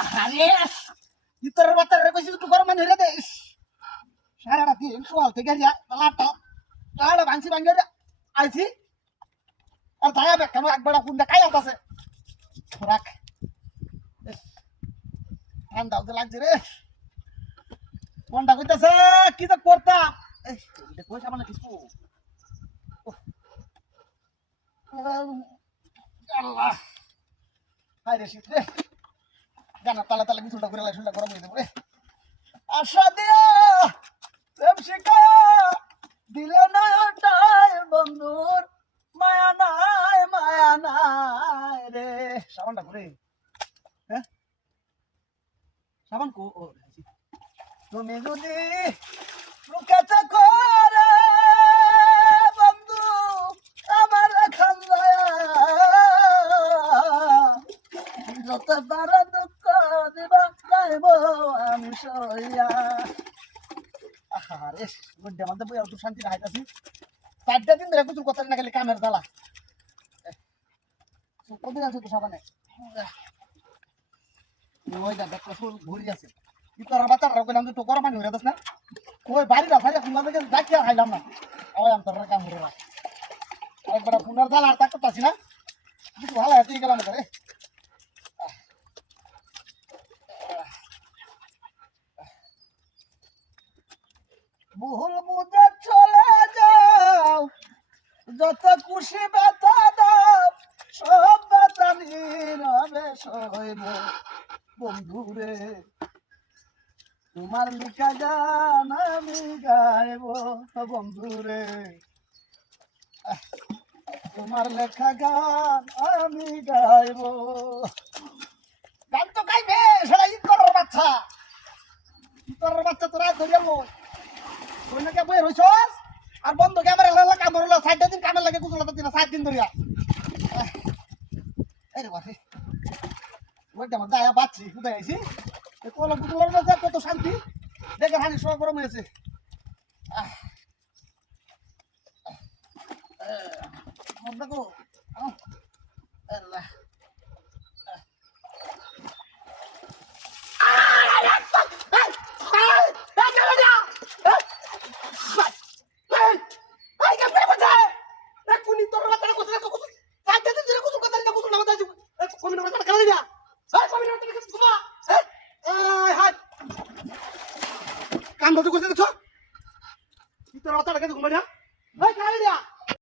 আরে ভিতরের বাচ্চারা কইছি একটু গরম পানি হইরা দে সারা রাত সকাল থেকে লাটা ভাঙছি ভাঙে আইছি আর তাই কেন একবার কোনটা খাই আছে রাখ ঠান্ডা হতে লাগছে রে কোনটা কইতাছে কি তো করতাম পয়সা মানে কিছু আল্লাহ হাই রে শীত রে গানার তালা তালা কিছুটা করে শুনটা গরম হয়ে দেবো রে আশা দিয়া প্রেম শিখায়া দিলে না ওটাই বন্ধুর মায়া নাই রে সাবানটা করে হ্যাঁ সাবান কো তুমি যদি রুকাতে করে বন্ধু আমার খান্দায়া যত তার দুঃখ দিবা চাইব আমি সইয়া আরে গুড্ডে আমাদের বই একটু শান্তি রাখাইতাছি 4টা দিন ধরে কিছু কথা না খালি কামের জ্বালা কতদিন আছে তো সাবানে ওই যা দেখো ফুল ঘুরি আছে কি তোর বাচ্চা রাখলাম তো গরম পানি হইরা দছ না ওই বাড়ি না ফাইলে ফুল লাগে ডাকিয়া খাইলাম না ওই আম তোর কাম হইরা একবার ফুনার জ্বালা আর তাক করতাছি না কিছু ভালো হতে গেলাম করে ভুল বুঝে চলে যাও যত খুশি ব্যথা দাও সব ব্যথা নীরবে সইব বন্ধুরে তোমার লিখা গান আমি গাইব বন্ধুরে তোমার লেখা গান আমি গাইব গান তো গাইবে সেটা ইতরের বাচ্চা তোরা ধরিয়া লো তুই নাকি বই রইছস আর বন্ধ ক্যামেরা লাগা কাম হলো 6 দিন কামে লাগে কুছলাতে দিনা 7 দিন ধরিয়া আরে বাবা ওইটা মধ্যে আয়া বাচ্চি কোথায় আইছি এই কলম কুছলার মধ্যে কত শান্তি দেখে হানি সব গরম হয়েছে দেখো